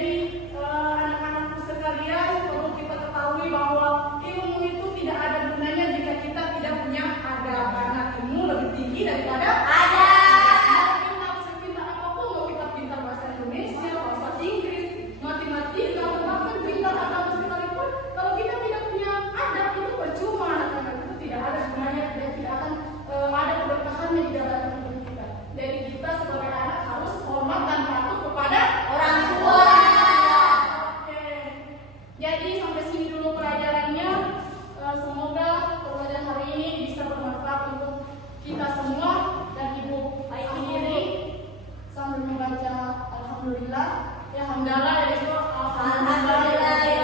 Jadi anak-anakku sekalian, perlu kita ketahui bahwa ilmu itu tidak ada gunanya jika kita tidak punya adab, karena ilmu lebih tinggi daripada adab. Pintar sepintar apapun, mau kita pintar bahasa Indonesia, bahasa Inggris, matematika, atau bahkan pintar agama sekalipun, kalau kita tidak punya adab itu percuma. Anak-anak itu tidak ada gunanya dan tidak akan ada keberkahannya di dalam hidup kita. Jadi kita sebagai anak harus hormat dan patuh kepada orang tua. Oke. Jadi sampai sini dulu pelajarannya. Semoga pelajaran hari ini bisa bermanfaat untuk kita semua dan ibu sendiri sambil membaca alhamdulillah ya hamdalah ya ibu. Alhamdulillah.